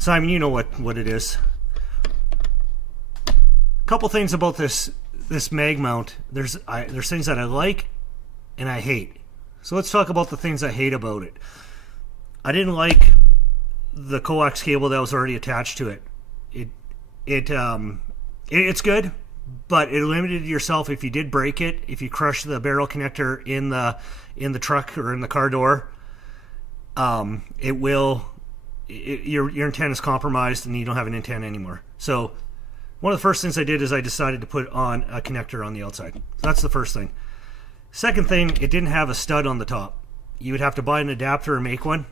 Simon, you know what it is. A couple things about this mag mount. There's things that I like and I hate. So let's talk about the things I hate about it. I didn't like the coax cable that was already attached to it. It's good, but it limited yourself if you did break it, if you crush the barrel connector in the truck or in the car door. Your antenna is compromised and you don't have an antenna anymore. So one of the first things I did is I decided to put on a connector on the outside. So that's the first thing. Second thing, it didn't have a stud on the top. You would have to buy an adapter or make one.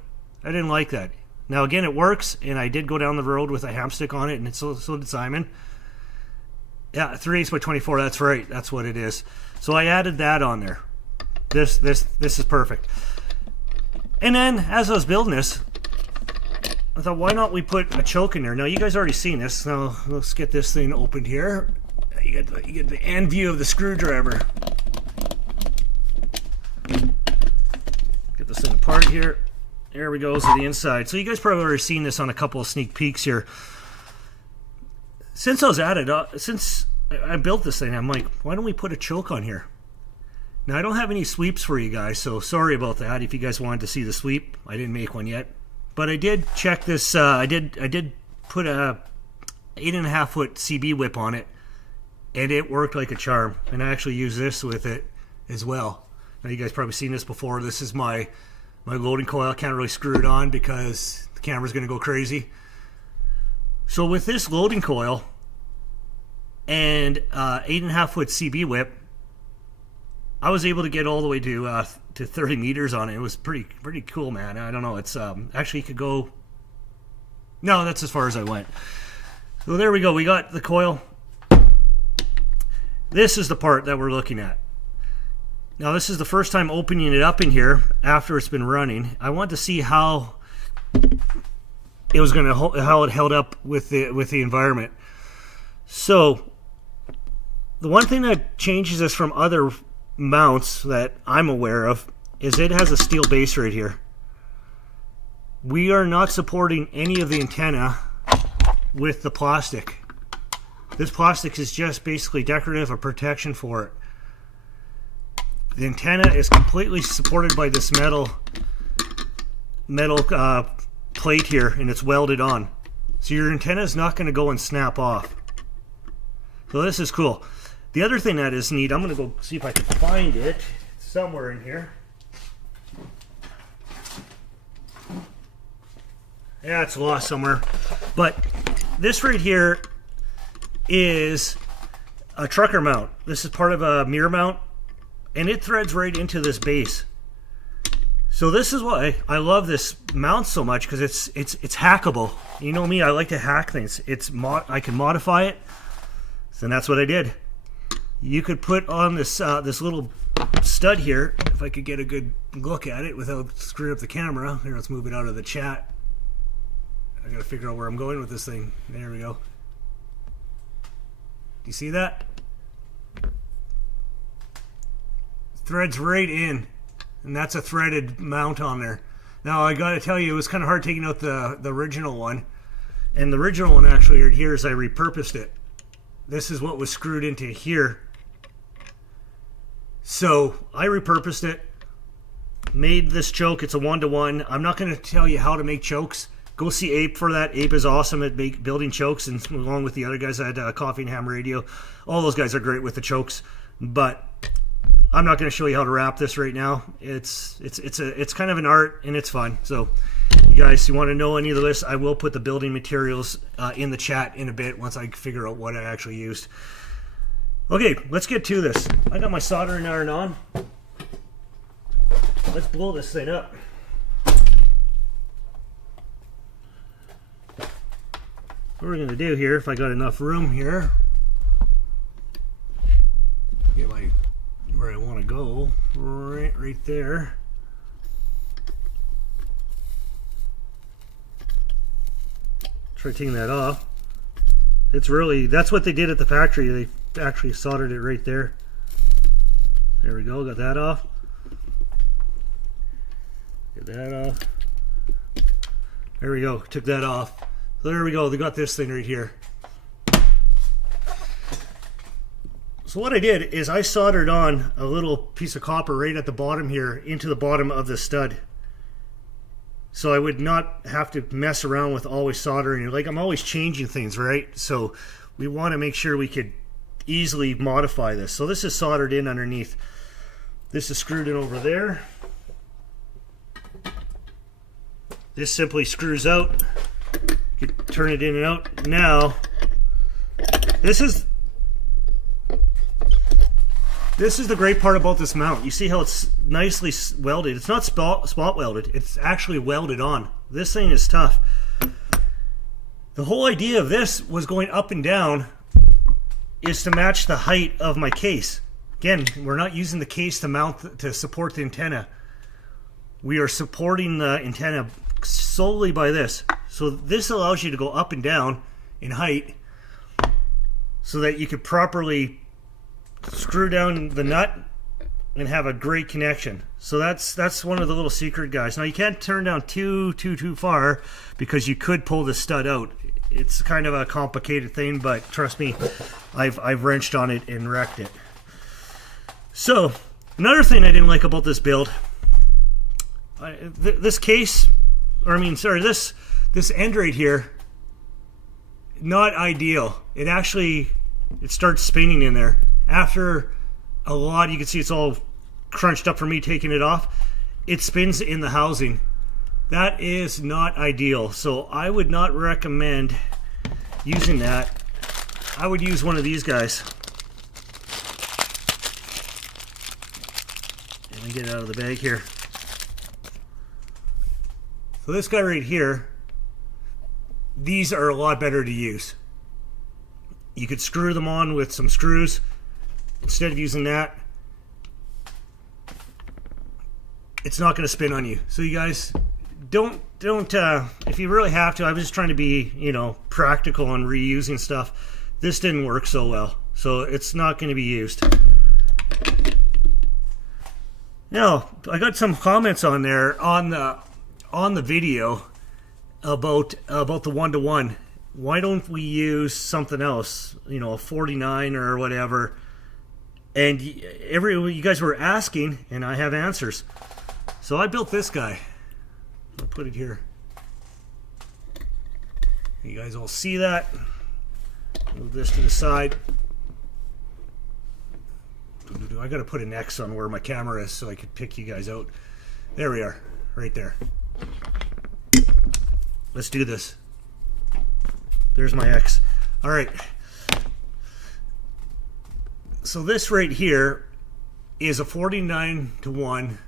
I didn't like that. Now again, it works, and I did go down the road with a hamstick on it, and so did Simon. Yeah, 3/8 by 24. That's right. That's what it is. So I added that on there. This is perfect. And then as I was building this, I thought, why not we put a choke in there? Now you guys already seen this. Now let's get this thing opened here. You get the end view of the screwdriver. Get this thing apart here. There we go to the inside. So you guys probably already seen this on a couple of sneak peeks here. Since I built this thing, I'm like, why don't we put a choke on here? Now I don't have any sweeps for you guys, so sorry about that. If you guys wanted to see the sweep, I didn't make one yet, but I did check this. I did put a 8.5 foot CB whip on it, and it worked like a charm. And I actually use this with it as well. Now you guys probably seen this before. This is my loading coil. I can't really screw it on because the camera's going to go crazy. So with this loading coil and 8.5 foot CB whip, I was able to get all the way to 30 meters on it. It was pretty cool, man. I don't know. It's actually could go. No, that's as far as I went. So there we go. We got the coil. This is the part that we're looking at. Now this is the first time opening it up in here after it's been running. I want to see how it was how it held up with the environment. So the one thing that changes this from other mounts that I'm aware of is it has a steel base right here. We are not supporting any of the antenna with the plastic. This plastic is just basically decorative or protection for it. The antenna is completely supported by this metal plate here, and it's welded on. So your antenna is not going to go and snap off. So this is cool. The other thing that is neat, I'm going to go see if I can find it somewhere in here. Yeah, it's lost somewhere. But this right here is a trucker mount. This is part of a mirror mount, and it threads right into this base. So this is why I love this mount so much, because it's hackable. You know me, I like to hack things. I can modify it, and that's what I did. You could put on this little stud here, if I could get a good look at it without screwing up the camera. Here, let's move it out of the chat. I gotta figure out where I'm going with this thing. There we go. Do you see that? Threads right in, and that's a threaded mount on there. Now I gotta tell you, it was kind of hard taking out the original one, and the original one actually right here is I repurposed it. This is what was screwed into here. So I repurposed it, made this choke. It's a 1-to-1. I'm not going to tell you how to make chokes. Go see Ape for that. Ape is awesome at building chokes, and along with the other guys at Coffee and Ham Radio. All those guys are great with the chokes, but I'm not going to show you how to wrap this right now. It's kind of an art, and it's fun. So you guys, you want to know any of the list, I will put the building materials in the chat in a bit once I figure out what I actually used. Okay, let's get to this. I got my soldering iron on. Let's blow this thing up. What we're going to do here, if I got enough room here, get where I want to go, right there. Try taking that off. That's what they did at the factory. They actually soldered it right there. There we go, got that off. Get that off. There we go, took that off. So there we go. They got this thing right here. So what I did is I soldered on a little piece of copper right at the bottom here into the bottom of the stud. So I would not have to mess around with always soldering. Like, I'm always changing things, right? So we want to make sure we could easily modify this. So this is soldered in underneath. This is screwed in over there. This simply screws out. You can turn it in and out. Now, this is the great part about this mount. You see how it's nicely welded. It's not spot welded. It's actually welded on. This thing is tough. The whole idea of this was going up and down is to match the height of my case. Again, we're not using the case to mount to support the antenna. We are supporting the antenna solely by this. So this allows you to go up and down in height so that you could properly screw down the nut and have a great connection. So that's one of the little secret guys. Now you can't turn down too far because you could pull the stud out. It's kind of a complicated thing, but trust me, I've wrenched on it and wrecked it. So another thing I didn't like about this build, this case, or I mean, sorry, this end right here, not ideal. It starts spinning in there. After a lot, you can see it's all crunched up for me taking it off. It spins in the housing. That is not ideal. So I would not recommend using that. I would use one of these guys. Let me get it out of the bag here. So this guy right here, these are a lot better to use. You could screw them on with some screws instead of using that. It's not going to spin on you. So you guys don't if you really have to, I was just trying to be, practical on reusing stuff. This didn't work so well, so it's not going to be used. Now, I got some comments on there on the video about the 1-to-1. Why don't we use something else, a 49 or whatever? And you guys were asking, and I have answers. So I built this guy. I'll put it here. You guys all see that? Move this to the side. I got to put an X on where my camera is so I could pick you guys out. There we are, right there. Let's do this. There's my X. All right. So this right here is a 49-to-1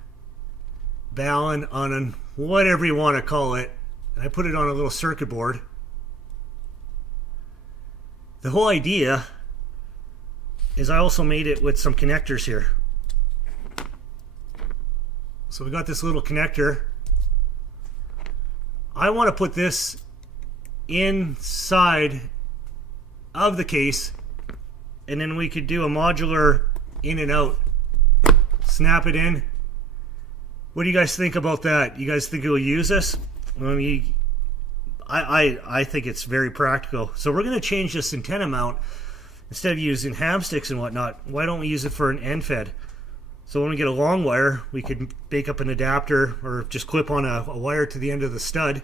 Ballon on whatever you want to call it. And I put it on a little circuit board. The whole idea is I also made it with some connectors here. So we got this little connector. I want to put this inside of the case, and then we could do a modular in and out. Snap it in. What do you guys think about that? You guys think it will use this? I think it's very practical. So we're going to change this antenna mount. Instead of using ham sticks and whatnot, why don't we use it for an end fed? So when we get a long wire, we could bake up an adapter or just clip on a wire to the end of the stud.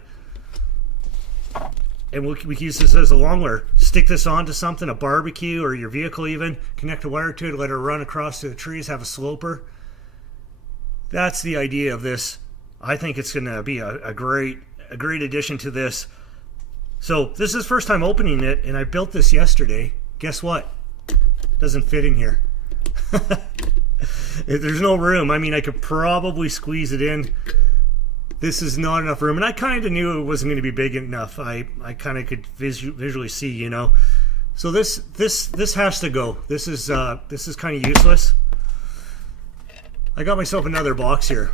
And we can use this as a long wire. Stick this onto something, a barbecue or your vehicle even. Connect a wire to it, let it run across to the trees, have a sloper. That's the idea of this. I think it's going to be a great addition to this. So this is the first time opening it, and I built this yesterday. Guess what? It doesn't fit in here. There's no room. I mean, I could probably squeeze it in. This is not enough room, and I kind of knew it wasn't going to be big enough. I kind of could visually see, So this has to go. This is kind of useless. I got myself another box here.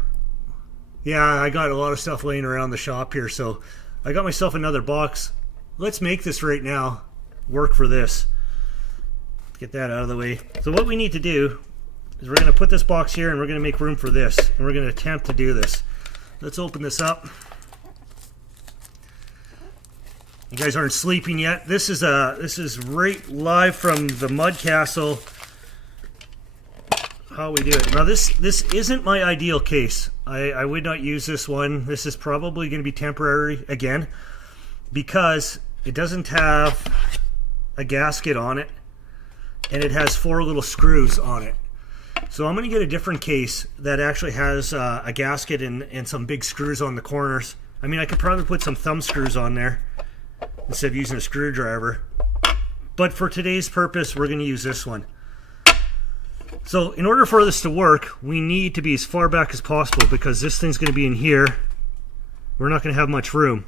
Yeah, I got a lot of stuff laying around the shop here, so I got myself another box. Let's make this right now work for this. Get that out of the way. So what we need to do is we're going to put this box here and we're going to make room for this, and we're going to attempt to do this. Let's open this up. You guys aren't sleeping yet. This is right live from the MuD Castle. How we do it. Now this isn't my ideal case. I would not use this one. This is probably going to be temporary again because it doesn't have a gasket on it and it has 4 little screws on it. So I'm going to get a different case that actually has a gasket and some big screws on the corners. I mean, I could probably put some thumb screws on there instead of using a screwdriver. But for today's purpose, we're going to use this one. So in order for this to work, we need to be as far back as possible because this thing's going to be in here. We're not going to have much room.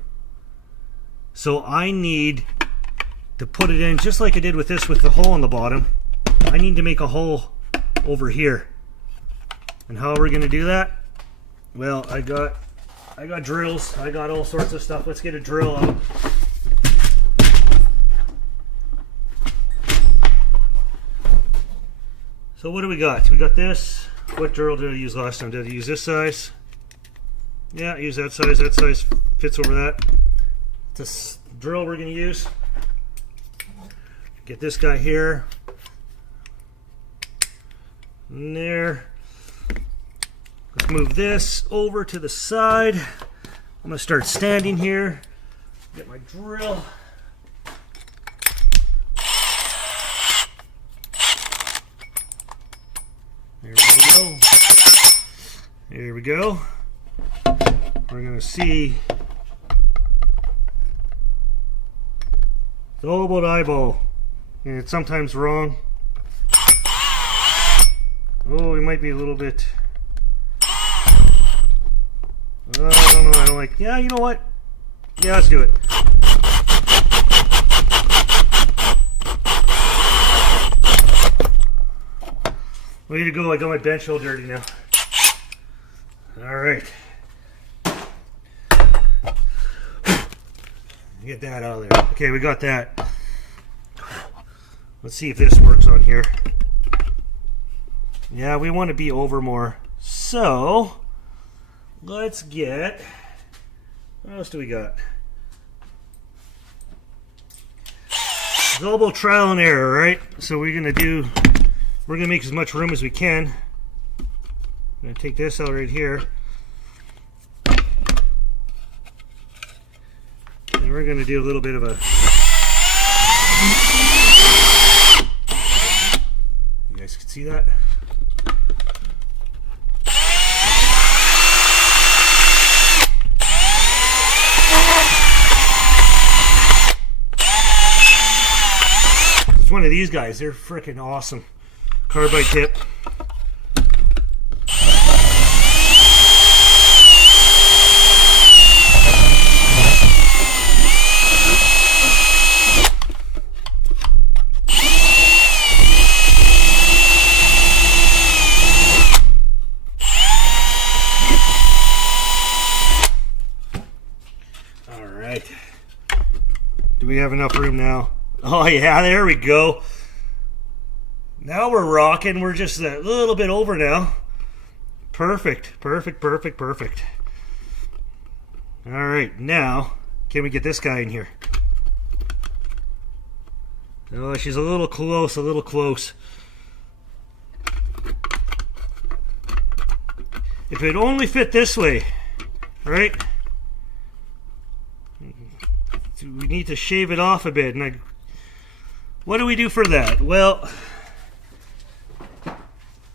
So I need to put it in just like I did with this with the hole in the bottom. I need to make a hole over here. And how are we going to do that? Well, I got drills. I got all sorts of stuff. Let's get a drill out. So what do we got? We got this. What drill did I use last time? Did I use this size? Yeah, I use that size. That size fits over that. This drill we're going to use. Get this guy here. And there. Let's move this over to the side. I'm going to start standing here. Get my drill. There we go. There we go. We're going to see the old eyeball. And it's sometimes wrong. Oh, we might be a little bit. I don't know. I don't like. Yeah, you know what? Yeah, let's do it. Way to go, I got my bench all dirty now. Alright. Get that out of there. Okay, we got that. Let's see if this works on here. Yeah, we want to be over more. So, let's get... What else do we got? It's all about trial and error, right? So we're going to make as much room as we can. I'm going to take this out right here. And we're going to do a little bit of a... You guys can see that? It's one of these guys. They're freaking awesome. Carbide tip. All right. Do we have enough room now? Oh yeah, there we go. Now we're rocking. We're just a little bit over now. Perfect, perfect, perfect, perfect. All right, now can we get this guy in here? Oh, she's a little close, a little close. If it only fit this way, right? We need to shave it off a bit. And what do we do for that? Well,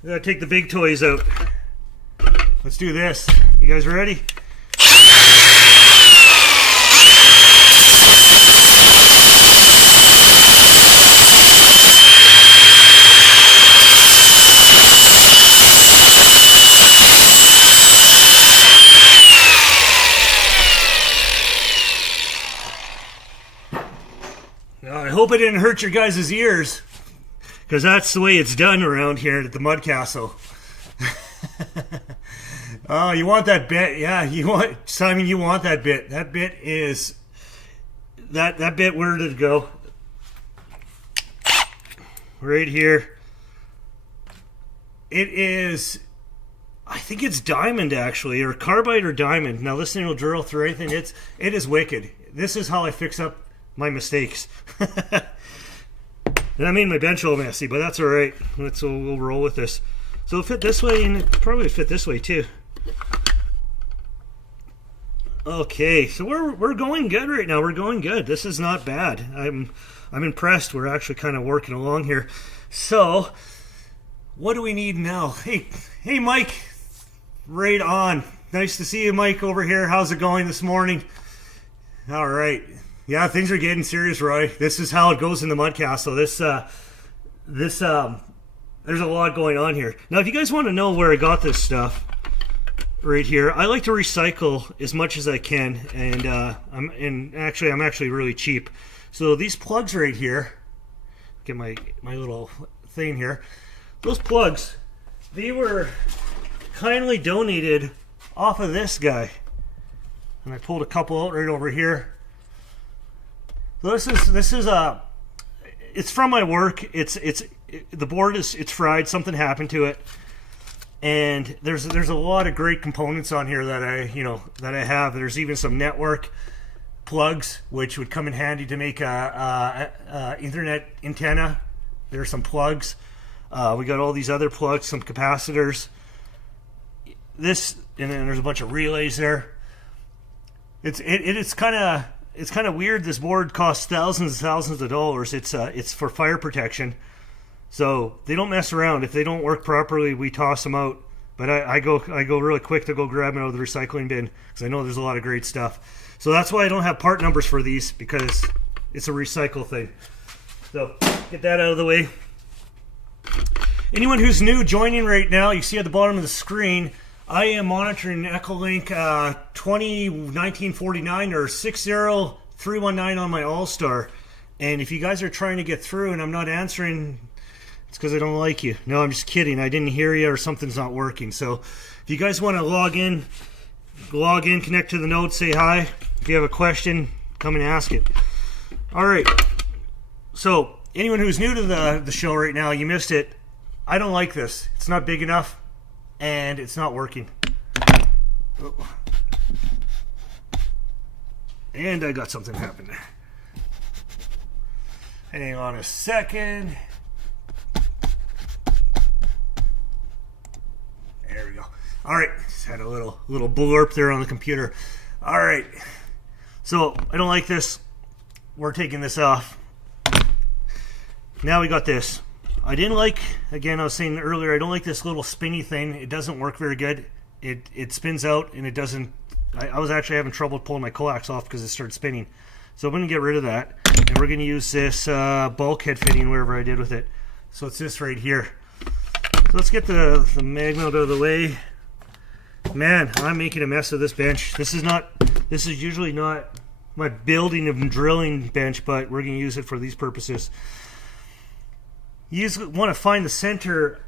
we gotta take the big toys out. Let's do this. You guys ready? Now, I hope it didn't hurt your guys' ears, because that's the way it's done around here at the MuD Castle. Oh, you want that bit? Yeah, you want, Simon, you want that bit. That bit is, that bit, where did it go? Right here. It is, I think it's diamond actually, or carbide or diamond. Now this thing will drill through anything. It is wicked. This is how I fix up my mistakes. And I made my bench all messy, but that's all right. We'll roll with this. So it'll fit this way, and it probably fit this way too. Okay, so we're going good right now. We're going good. This is not bad. I'm impressed. We're actually kind of working along here. So, what do we need now? Hey, Mike. Right on. Nice to see you, Mike, over here. How's it going this morning? All right. Yeah, things are getting serious, Roy. This is how it goes in the Mudcast. So there's a lot going on here. Now, if you guys want to know where I got this stuff, right here, I like to recycle as much as I can, and I'm actually really cheap. So these plugs right here, get my little thing here. Those plugs, they were kindly donated off of this guy, and I pulled a couple out right over here. So this is it's from my work. The board it's fried. Something happened to it, and there's a lot of great components on here that I have. There's even some network plugs which would come in handy to make a Ethernet antenna. There's some plugs. We got all these other plugs, some capacitors. This, and then there's a bunch of relays there. It's kind of weird. This board costs thousands of dollars. It's for fire protection, so they don't mess around. If they don't work properly, we toss them out. But I go really quick to go grab them out of the recycling bin because I know there's a lot of great stuff. So that's why I don't have part numbers for these, because it's a recycle thing. So get that out of the way. Anyone who's new joining right now, you see at the bottom of the screen, I am monitoring Echolink 201949 or 60319 on my All-Star. And if you guys are trying to get through and I'm not answering, it's because I don't like you. No, I'm just kidding. I didn't hear you or something's not working. So if you guys want to log in, connect to the node, say hi. If you have a question, come and ask it. All right. So anyone who's new to the show right now, you missed it. I don't like this. It's not big enough, and it's not working. And I got something happen. Hang on a second. There we go. All right, just had a little blurb there on the computer. All right, so I don't like this. We're taking this off. Now we got this. I didn't like, again, I was saying earlier, I don't like this little spinny thing. It doesn't work very good. It spins out, and it doesn't. I was actually having trouble pulling my coax off because it started spinning. So I'm going to get rid of that, and we're going to use this bulkhead fitting, wherever I did with it. So it's this right here. So let's get the magnet out of the way. Man, I'm making a mess of this bench. This is usually not my building and drilling bench, but we're going to use it for these purposes. You want to find the center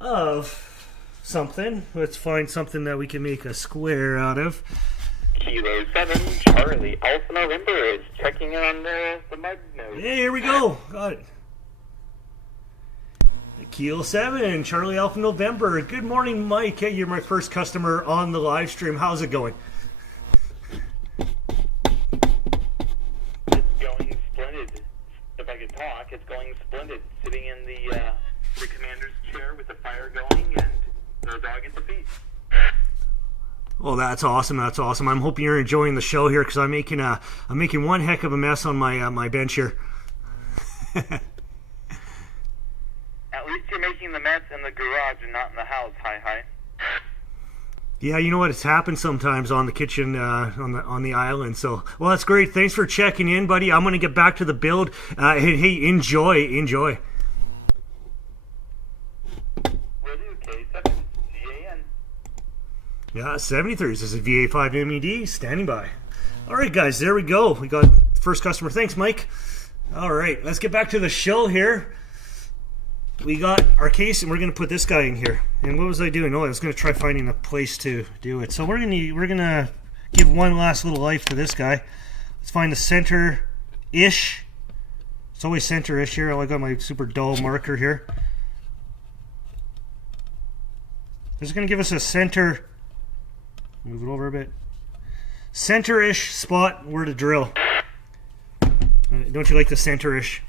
of something. Let's find something that we can make a square out of. Kilo 7, Charlie Alpha November is checking in on the MUD node. Hey, here we go. Got it. Kilo 7, Charlie Alpha November. Good morning, Mike. Hey, you're my first customer on the live stream. How's it going? It's going splendid. If I could talk, it's going splendid. Sitting in the commander's chair with the fire going and the dog at the feet. Oh, that's awesome! That's awesome. I'm hoping you're enjoying the show here because I'm making one heck of a mess on my my bench here. At least you're making the mess in the garage and not in the house. Hi. Yeah, you know what? It's happened sometimes on the kitchen, on the island. So, well, that's great. Thanks for checking in, buddy. I'm going to get back to the build. Hey, enjoy. Will do. K7 GAN. Yeah, 73. This is VA5 MED standing by. All right, guys, there we go. We got the first customer. Thanks, Mike. All right, let's get back to the show here. We got our case, and we're going to put this guy in here. And what was I doing? Oh, I was going to try finding a place to do it. So we're going to give one last little life to this guy. Let's find the center-ish. It's always center-ish here. I got my super dull marker here. This is going to give us a center. Move it over a bit. Center-ish spot where to drill. Don't you like the center-ish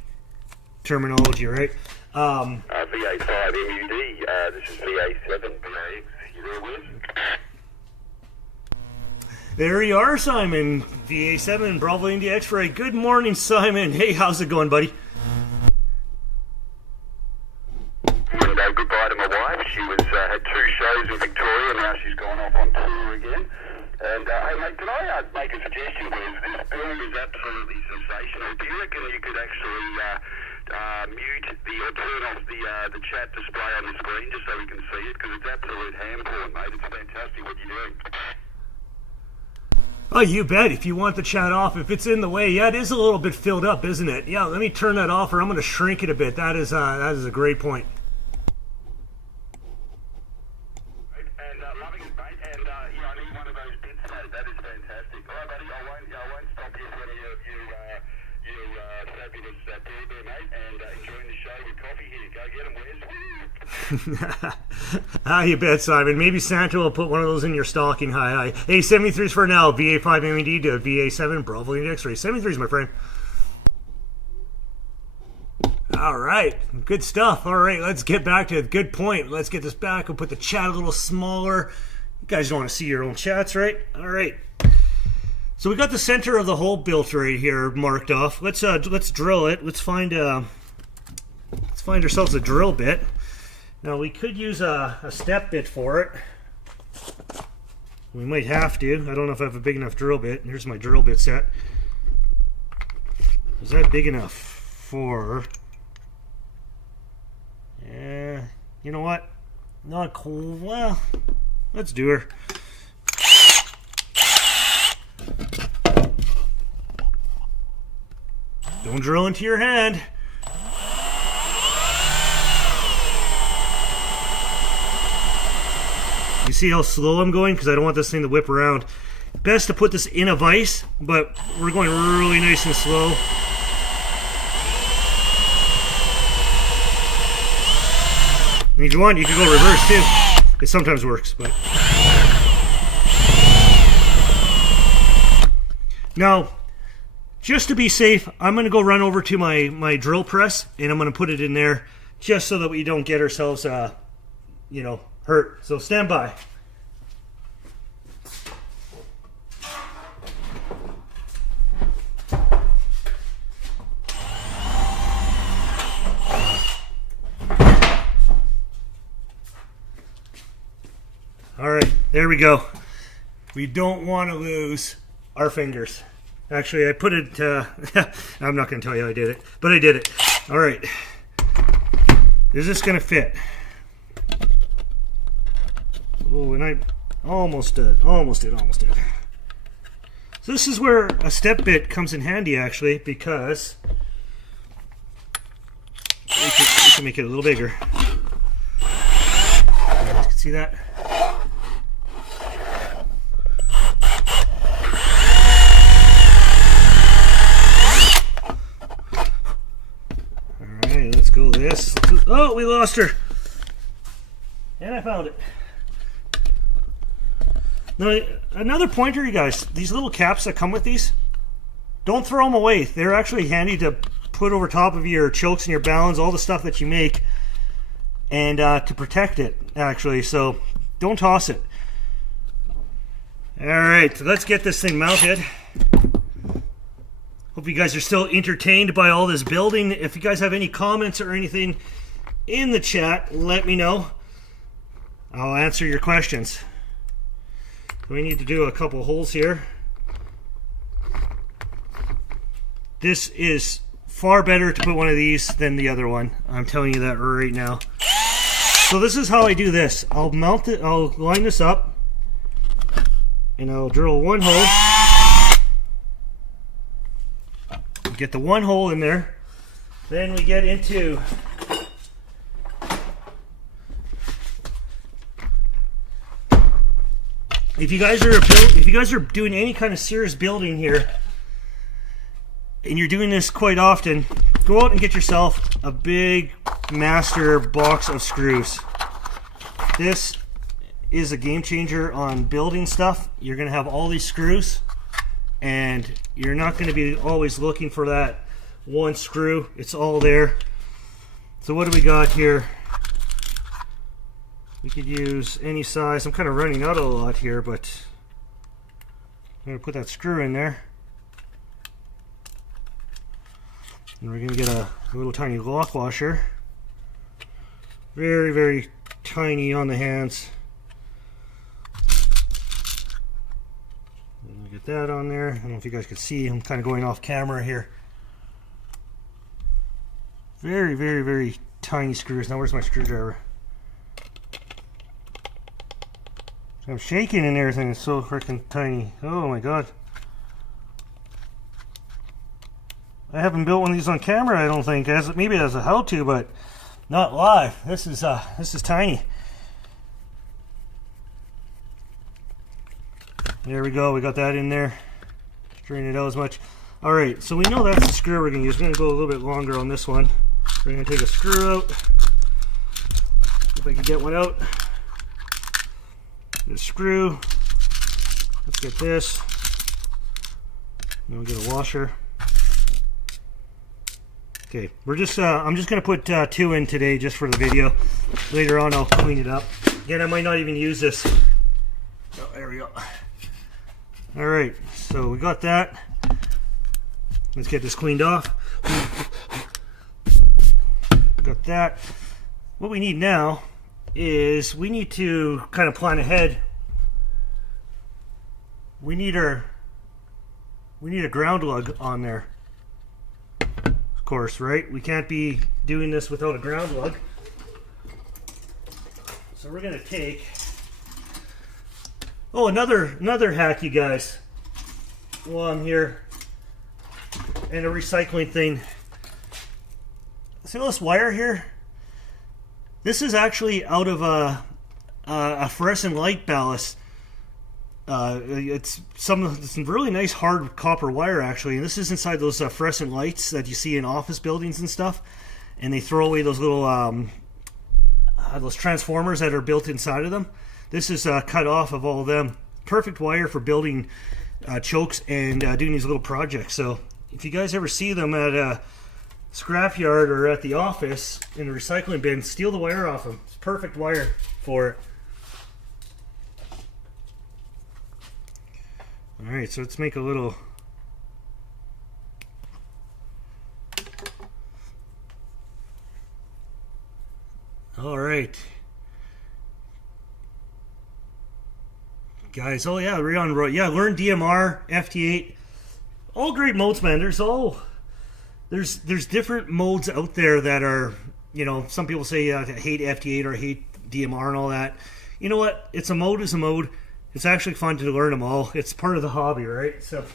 terminology, right? VA5 MUD, this is VA7 VAX. You there, Wiz? There you are, Simon. VA7, Bravo India X-Ray. Good morning, Simon. Hey, how's it going, buddy? And goodbye to my wife. She was had 2 shows in Victoria, now she's gone off on tour again. And hey, mate, can I make a suggestion? Wiz? This film is absolutely sensational. Do you reckon you could actually mute or turn off the chat display on the screen just so we can see it? Because it's absolute ham porn, mate. It's fantastic what you're doing. Oh, you bet. If you want the chat off, if it's in the way, yeah, it is a little bit filled up, isn't it? Yeah, let me turn that off, or I'm going to shrink it a bit. That is a great point. And loving it, mate. And yeah, I need one of those bits, mate. That is fantastic. All right, buddy. I won't stop you for any of you fabulous people there, mate. And enjoying the show with coffee here. Go get them, Wes. You bet, Simon. Maybe Santa will put one of those in your stocking. Hi. Hey, 73s for now. VA5 MMD to VA7 Bravo X-ray. 73s, my friend. All right. Good stuff. All right, let's get back to it. Good point. Let's get this back. We'll put the chat a little smaller. You guys don't want to see your own chats, right? All right. So we got the center of the hole built right here, marked off. Let's drill it. Let's find ourselves a drill bit. Now we could use a step bit for it. We might have to. I don't know if I have a big enough drill bit. Here's my drill bit set. Is that big enough for? Yeah. You know what? Not cool. Well, let's do her. Don't drill into your hand. You see how slow I'm going? Because I don't want this thing to whip around. Best to put this in a vise, but we're going really nice and slow. And if you want, you can go reverse too. It sometimes works, but... Now, just to be safe, I'm going to go run over to my drill press, and I'm going to put it in there, just so that we don't get ourselves, hurt. So stand by. All right, there we go. We don't want to lose our fingers. Actually, I put it, I'm not going to tell you I did it, but I did it. All right. Is this going to fit? Oh, and I almost did. So this is where a step bit comes in handy, actually, because we can make it a little bigger. You guys can see that? Alright, let's go this. Oh, we lost her. And I found it. Now, another pointer, you guys, these little caps that come with these, don't throw them away. They're actually handy to put over top of your chokes and your balance, all the stuff that you make, and to protect it, actually. So don't toss it. All right, so let's get this thing mounted. Hope you guys are still entertained by all this building. If you guys have any comments or anything in the chat, let me know. I'll answer your questions. We need to do a couple holes here. This is far better to put one of these than the other one. I'm telling you that right now. So this is how I do this. I'll mount it, I'll line this up, and I'll drill one hole. Get the one hole in there. Then we get into If you guys are doing any kind of serious building here, and you're doing this quite often, go out and get yourself a big master box of screws. This is a game changer on building stuff. You're going to have all these screws, and you're not going to be always looking for that one screw. It's all there. So what do we got here? We could use any size. I'm kind of running out a lot here, but I'm going to put that screw in there. And we're going to get a little tiny lock washer. Very, very tiny on the hands. And get that on there. I don't know if you guys can see. I'm kind of going off camera here. Very, very, very tiny screws. Now where's my screwdriver? I'm shaking and everything. It's so freaking tiny. Oh my god. I haven't built one of these on camera, I don't think. Maybe as a how-to, but not live. This is tiny. There we go. We got that in there. Straighten it out as much. All right. So we know that's the screw we're going to use. We're going to go a little bit longer on this one. We're going to take a screw out. If I can get one out. Get a screw. Let's get this. Then we'll get a washer. Okay, we're just I'm just gonna put 2 in today just for the video. Later on I'll clean it up. Again, I might not even use this. Oh, there we go. Alright, so we got that. Let's get this cleaned off. Got that. What we need now is we need to kind of plan ahead. We need a ground lug on there. Course, right? We can't be doing this without a ground lug. So we're gonna take another hack, you guys, while I'm here, and a recycling thing. See this wire here? This is actually out of a fluorescent light ballast. It's some really nice hard copper wire actually, and this is inside those fluorescent lights that you see in office buildings and stuff, and they throw away those little those transformers that are built inside of them. This is cut off of all of them. Perfect wire for building chokes and doing these little projects. So if you guys ever see them at a scrapyard or at the office in the recycling bin, steal the wire off them. It's perfect wire for it. Alright, so let's make a little alright. Guys, oh yeah, Radon Road. Yeah, learn DMR, FT8. All great modes, man. There's different modes out there that are, you know, some people say I hate FT8 or I hate DMR and all that. You know what? It's a mode is a mode. It's actually fun to learn them all. It's part of the hobby, right? So,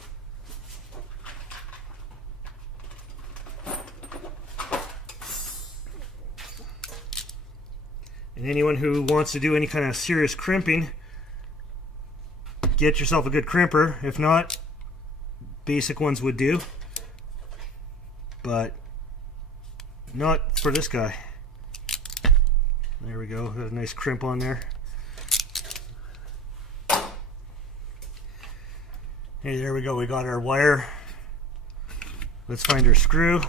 and anyone who wants to do any kind of serious crimping, get yourself a good crimper. If not, basic ones would do. But not for this guy. There we go. Got a nice crimp on there. Hey, there we go. We got our wire. Let's find our screw.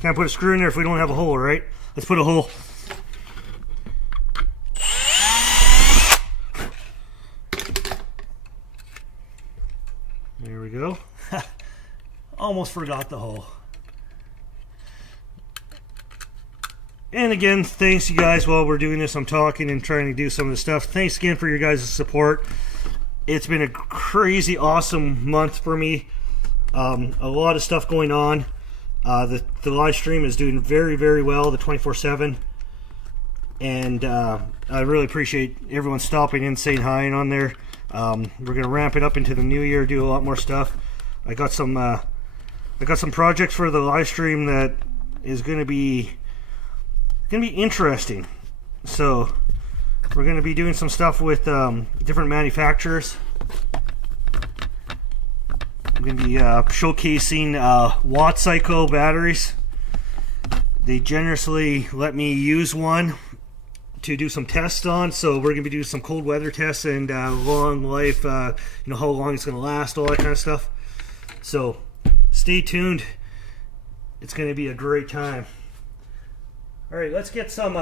Can't put a screw in there if we don't have a hole, right? Let's put a hole. There we go. Almost forgot the hole. And again, thanks you guys while we're doing this. I'm talking and trying to do some of the stuff. Thanks again for your guys' support. It's been a crazy awesome month for me. A lot of stuff going on. The live stream is doing very, very well, the 24/7. And I really appreciate everyone stopping in, saying hi and on there. We're going to ramp it up into the new year, do a lot more stuff. I got some projects for the live stream that is going to be interesting. So we're going to be doing some stuff with different manufacturers. I'm going to be showcasing Watt Cycle batteries. They generously let me use one to do some tests on, so we're going to be doing some cold weather tests and long life, how long it's going to last, all that kind of stuff. So stay tuned. It's going to be a great time. All right, let's get some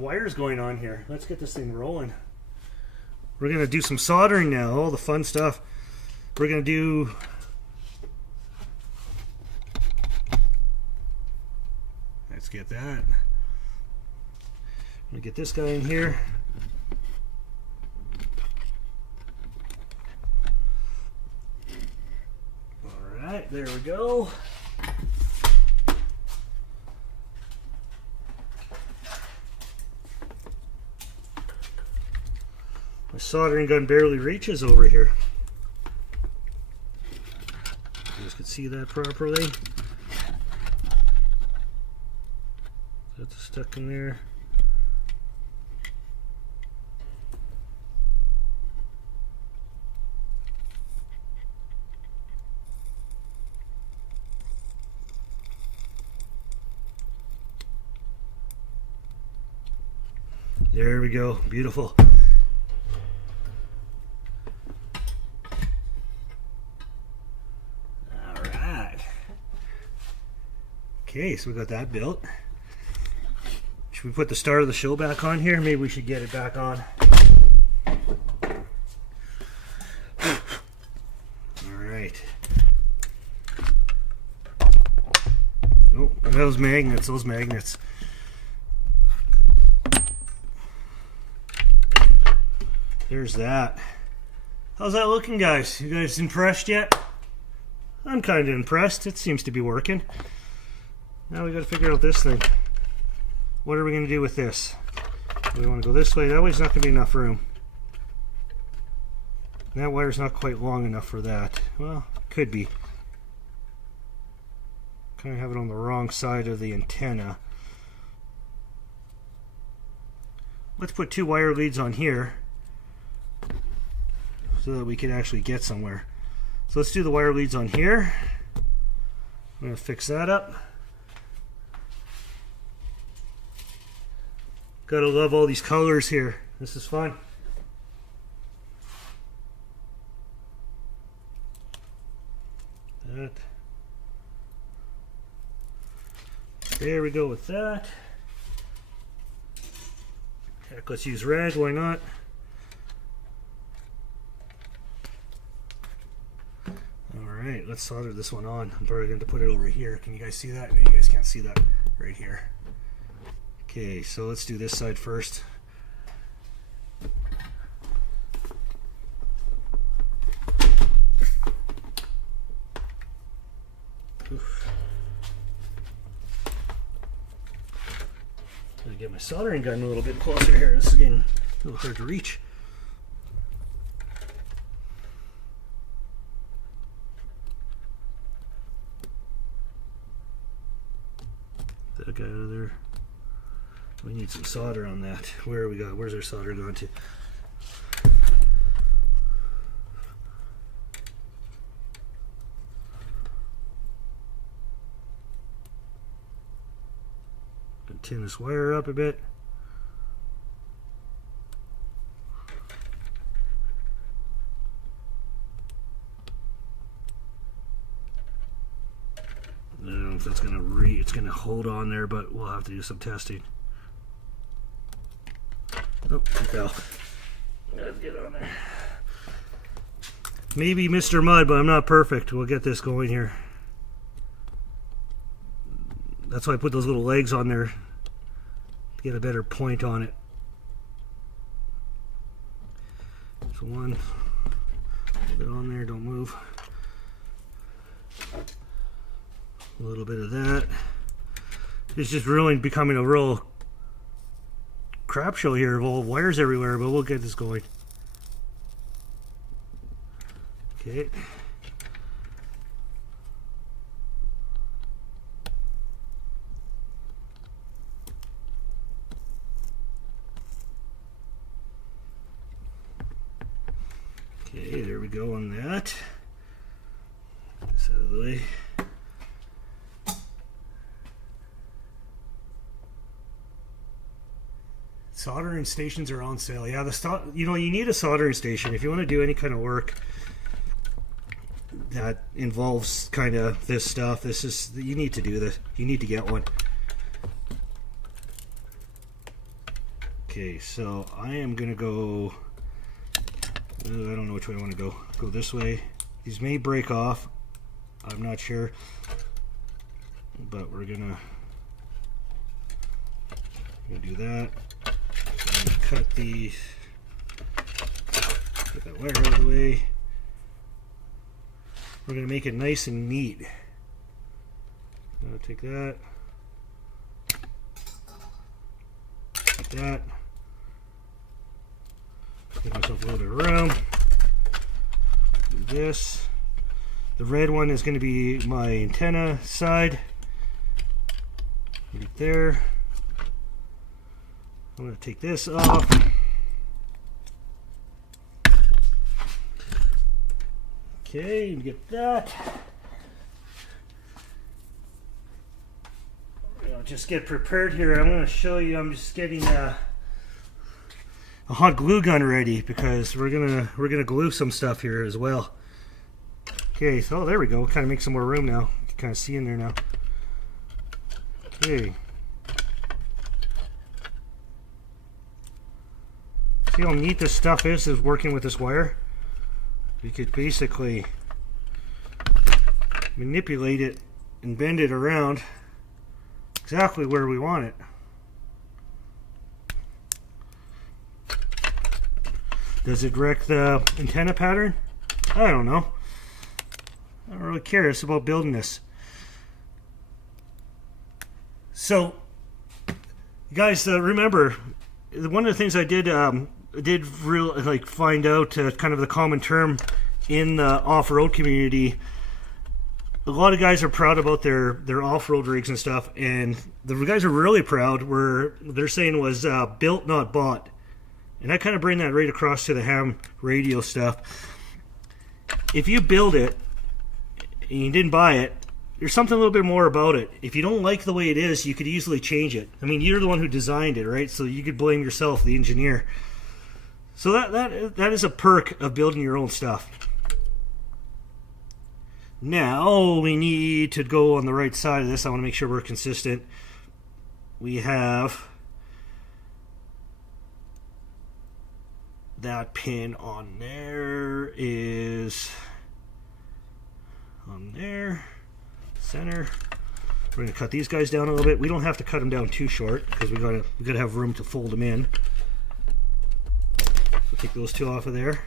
wires going on here. Let's get this thing rolling. We're going to do some soldering now, all the fun stuff. We're going to do let's get that. I'm going to get this guy in here. All right, there we go. My soldering gun barely reaches over here. You guys can see that properly. That's stuck in there. There we go. Beautiful. Okay, so we got that built. Should we put the start of the show back on here? Maybe we should get it back on. Alright. Oh, and those magnets. There's that. How's that looking, guys? You guys impressed yet? I'm kind of impressed. It seems to be working. Now we got to figure out this thing. What are we going to do with this? Do we want to go this way? That way's not going to be enough room. That wire's not quite long enough for that. Well, could be. Kind of have it on the wrong side of the antenna. Let's put 2 wire leads on here so that we can actually get somewhere. So let's do the wire leads on here. I'm going to fix that up. Gotta love all these colors here. This is fun. That. There we go with that. Heck, let's use red, why not? Alright, let's solder this one on. I'm probably going to put it over here. Can you guys see that? No, you guys can't see that right here. Okay, so let's do this side first. Oof. Gotta get my soldering gun a little bit closer here. This is getting a little hard to reach. That guy over there. We need some solder on that. Where we got? Where's our solder going to? Gonna tin this wire up a bit. I don't know if that's gonna it's gonna hold on there, but we'll have to do some testing. Oh, it fell. Let's get on there. Maybe Mr. MuD, but I'm not perfect. We'll get this going here. That's why I put those little legs on there to get a better point on it. So one, put it on there, don't move. A little bit of that. It's just really becoming a real crap show here of all wires everywhere, but we'll get this going. Okay. Okay, there we go on that. Get this out of the way. Soldering stations are on sale. Yeah, you need a soldering station if you want to do any kind of work that involves kind of this stuff. You need to do this. You need to get one. Okay, so I am gonna go. I don't know which way I want to go. Go this way. These may break off. I'm not sure, but we're gonna do that. Cut these. Get that wire out of the way. We're going to make it nice and neat. I'll take that. Like that. Give myself a little bit of room. Do this. The red one is going to be my antenna side. Right there. I'm going to take this off. Okay, get that. Just get prepared here. I'm going to show you. I'm just getting a hot glue gun ready because we're gonna glue some stuff here as well. Okay, so there we go. Kind of make some more room now. You can kind of see in there now. Okay. See how neat this stuff is working with this wire? We could basically manipulate it and bend it around exactly where we want it. Does it direct the antenna pattern? I don't know. I don't really care. It's about building this. So, you guys, remember, one of the things I did find out kind of the common term in the off-road community. A lot of guys are proud about their off-road rigs and stuff, and the guys are really proud where they're saying was built, not bought. And I kind of bring that right across to the ham radio stuff. If you build it and you didn't buy it, there's something a little bit more about it. If you don't like the way it is, you could easily change it. I mean, you're the one who designed it, right? So you could blame yourself, the engineer. So that is a perk of building your own stuff. Now we need to go on the right side of this. I want to make sure we're consistent. We have that pin on there is on there, center. We're going to cut these guys down a little bit. We don't have to cut them down too short because we gotta have room to fold them in. So take those two off of there.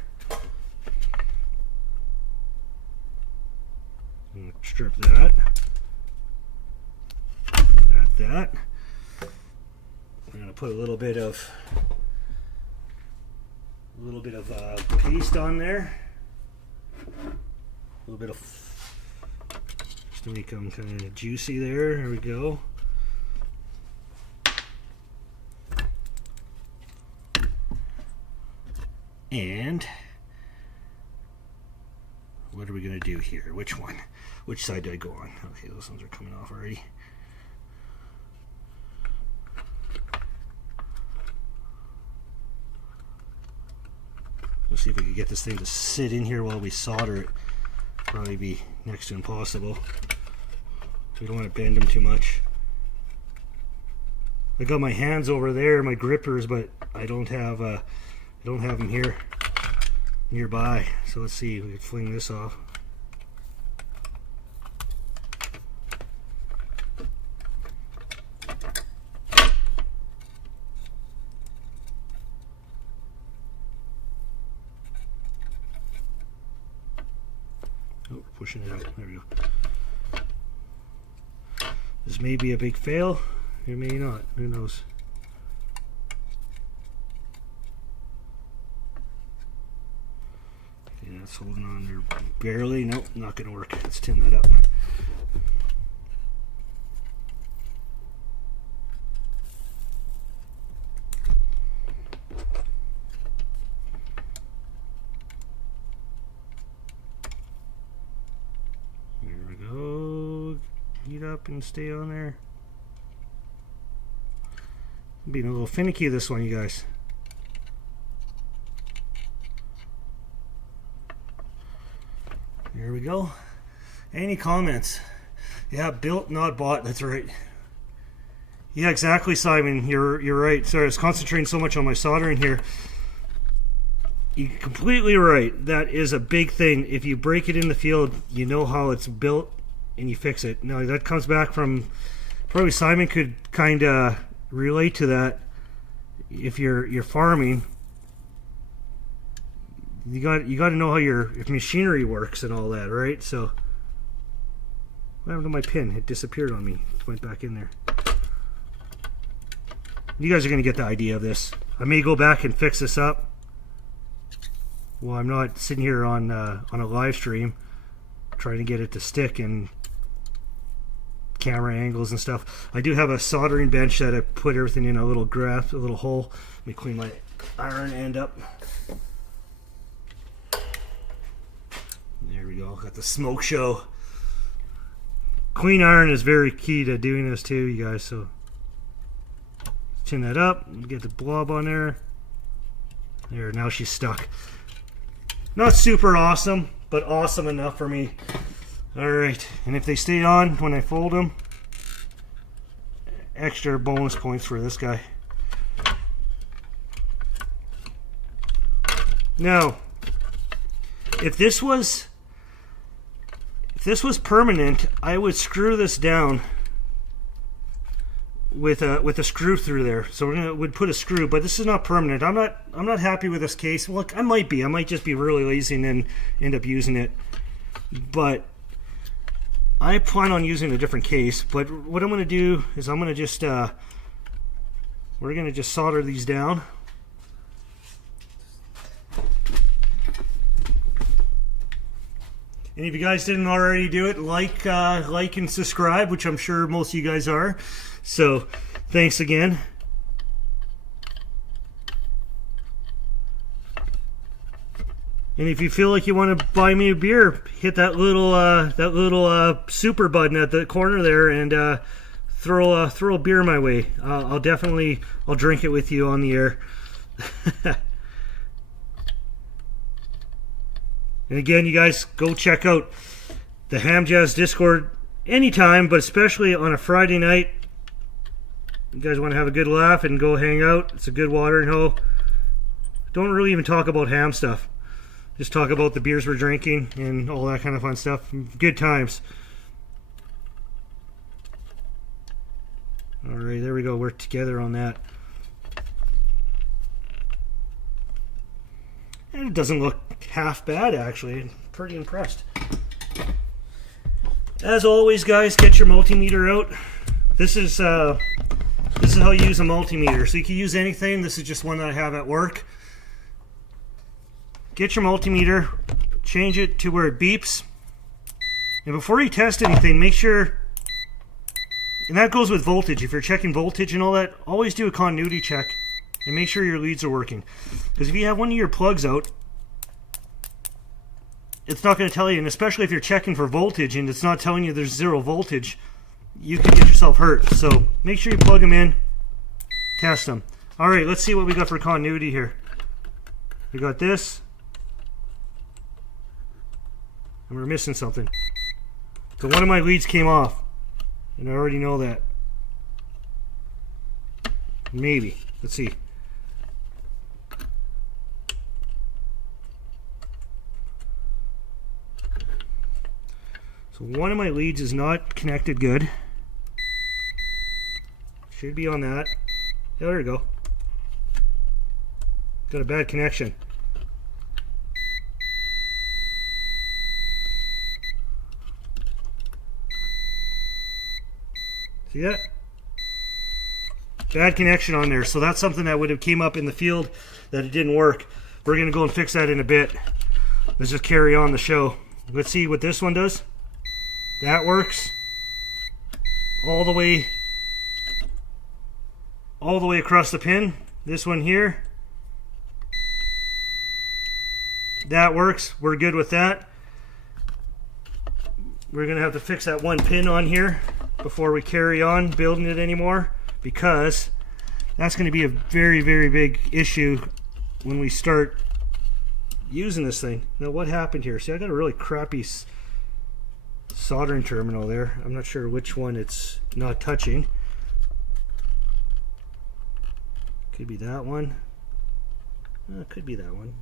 And strip that. That. We're going to put a little bit of paste on there. A little bit of just to make them kind of juicy there. There we go. And what are we going to do here? Which one? Which side do I go on? Okay, those ones are coming off already. Let's see if we can get this thing to sit in here while we solder it. Probably be next to impossible. We don't want to bend them too much. I got my hands over there, my grippers, but I don't have them here nearby. So let's see if we can fling this off. Oh, pushing it out. There we go. This may be a big fail. It may not. Who knows? Okay, that's holding on there barely. Nope, not going to work. Let's tin that up. Here we go. Heat up and stay on there. I'm being a little finicky this one, you guys. There we go. Any comments? Yeah, built, not bought. That's right. Yeah, exactly, Simon. You're right. Sorry, I was concentrating so much on my soldering here. You're completely right. That is a big thing. If you break it in the field, you know how it's built and you fix it. Now, that comes back from, probably Simon could kind of relate to that. If you're farming, you got to know how your machinery works and all that, right? So, what happened to my pin? It disappeared on me. It went back in there. You guys are going to get the idea of this. I may go back and fix this up. Well, I'm not sitting here on a live stream trying to get it to stick and camera angles and stuff. I do have a soldering bench that I put everything in a little graph, a little hole. Let me clean my iron end up. There we go. Got the smoke show. Clean iron is very key to doing this too, you guys. So chin that up, get the blob on there. There, now she's stuck. Not super awesome, but awesome enough for me. Alright, and if they stay on when I fold them, extra bonus points for this guy. Now, if this was permanent, I would screw this down with a screw through there. So we'd put a screw, but this is not permanent. I'm not happy with this case. Look, I might just be really lazy and then end up using it. But I plan on using a different case. But what I'm going to do is I'm going to just we're going to just solder these down. And if you guys didn't already do it, like and subscribe, which I'm sure most of you guys are. So, thanks again. And if you feel like you want to buy me a beer, hit that little super button at the corner there and throw a beer my way. I'll drink it with you on the air. And again, you guys go check out the Ham Jazz Discord anytime, but especially on a Friday night. You guys want to have a good laugh and go hang out. It's a good watering hole. Don't really even talk about ham stuff. Just talk about the beers we're drinking and all that kind of fun stuff. Good times. Alright, there we go. We're together on that. And it doesn't look half bad, actually. I'm pretty impressed. As always, guys, get your multimeter out. This is how you use a multimeter. So you can use anything. This is just one that I have at work. Get your multimeter, change it to where it beeps. And before you test anything, make sure, and that goes with voltage. If you're checking voltage and all that, always do a continuity check and make sure your leads are working. Because if you have one of your plugs out, it's not going to tell you, and especially if you're checking for voltage and it's not telling you there's zero voltage, you could get yourself hurt. So make sure you plug them in, test them. Alright, let's see what we got for continuity here. We got this, and we're missing something. So one of my leads came off, and I already know that. Maybe. Let's see. So one of my leads is not connected good. Should be on that. Yeah, there we go. Got a bad connection. See that? Bad connection on there. So that's something that would have came up in the field that it didn't work. We're going to go and fix that in a bit. Let's just carry on the show. Let's see what this one does. That works. All the way across the pin. This one here. That works. We're good with that. We're going to have to fix that one pin on here before we carry on building it anymore, because That's going to be a very, very big issue when we start using this thing. Now, what happened here? See, I got a really crappy soldering terminal there. I'm not sure which one it's not touching. Could be that one. It could be that one.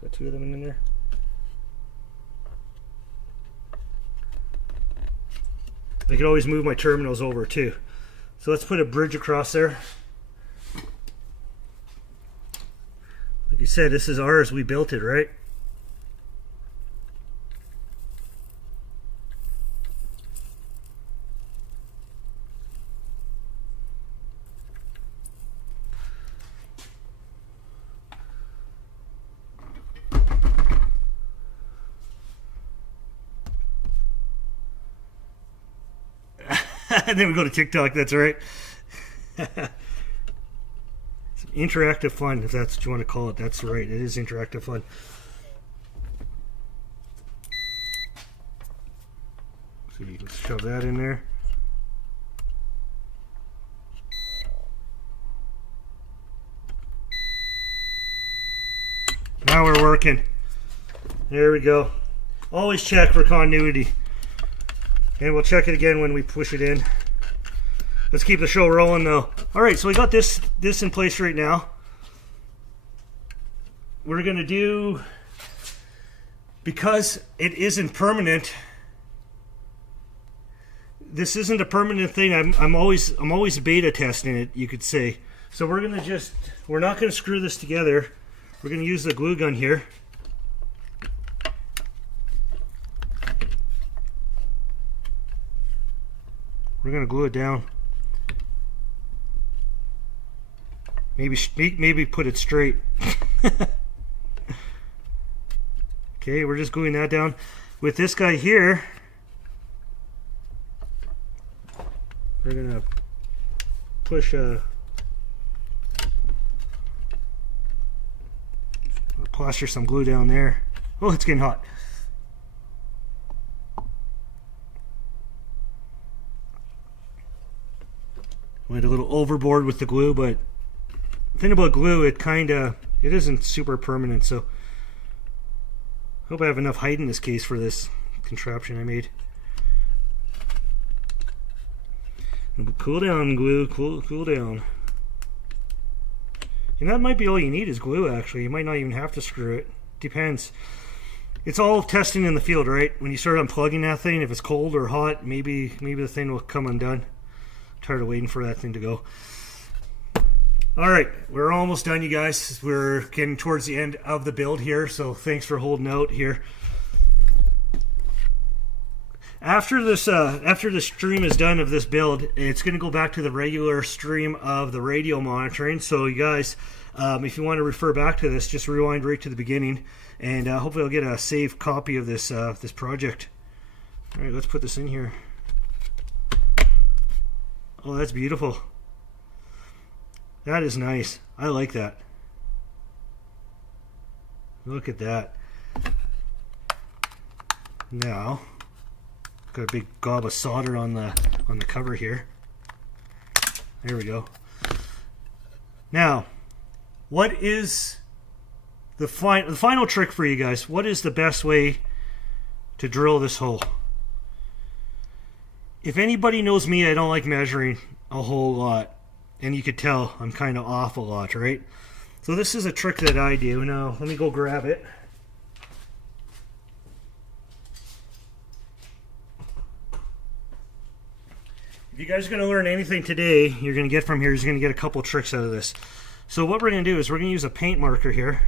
Got two of them in there. I could always move my terminals over too. So let's put a bridge across there. Like you said, this is ours. We built it, right? And then we go to TikTok, that's right. Some interactive fun, if that's what you want to call it. That's right, it is interactive fun. See, let's shove that in there. Now we're working. There we go. Always check for continuity. And we'll check it again when we push it in. Let's keep the show rolling though. Alright, so we got this in place right now. We're going to do, because it isn't permanent, this isn't a permanent thing. I'm always beta testing it, you could say. So we're not going to screw this together. We're going to use the glue gun here. We're going to glue it down. Maybe put it straight. Okay, we're just gluing that down. With this guy here, we're going to push plaster some glue down there. Oh, it's getting hot. Went a little overboard with the glue, but the thing about glue, it isn't super permanent, so I hope I have enough height in this case for this contraption I made. Cool down, glue, cool down. And that might be all you need is glue, actually. You might not even have to screw it. Depends. It's all testing in the field, right? When you start unplugging that thing, if it's cold or hot, maybe the thing will come undone. Tired of waiting for that thing to go. Alright, we're almost done, you guys. We're getting towards the end of the build here, so thanks for holding out here. After this stream is done of this build, it's going to go back to the regular stream of the radio monitoring. So you guys, if you want to refer back to this, just rewind right to the beginning, and hopefully I'll get a saved copy of this project. Alright, let's put this in here. Oh, that's beautiful. That is nice. I like that. Look at that. Now, got a big gob of solder on the cover here. There we go. Now, what is the final trick for you guys? What is the best way to drill this hole? If anybody knows me, I don't like measuring a whole lot. And you could tell I'm kind of off a lot, right? So this is a trick that I do. Now, let me go grab it. If you guys are going to learn anything today, you're going to get from here, you're going to get a couple tricks out of this. So what we're going to do is we're going to use a paint marker here.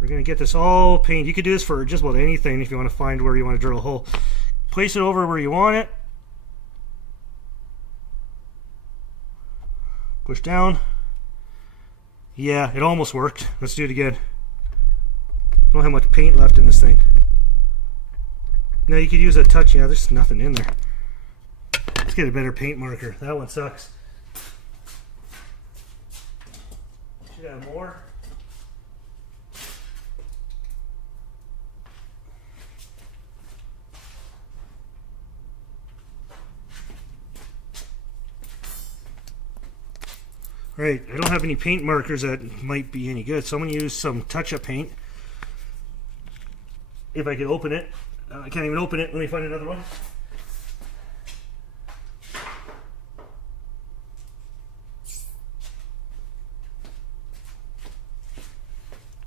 We're going to get this all paint. You could do this for just about anything if you want to find where you want to drill a hole. Place it over where you want it. Push down. Yeah, it almost worked. Let's do it again. Don't have much paint left in this thing. Now you could use a touch. Yeah, there's nothing in there. Let's get a better paint marker. That one sucks. Should have more. Right, I don't have any paint markers that might be any good, so I'm going to use some touch-up paint. If I can open it. I can't even open it. Let me find another one.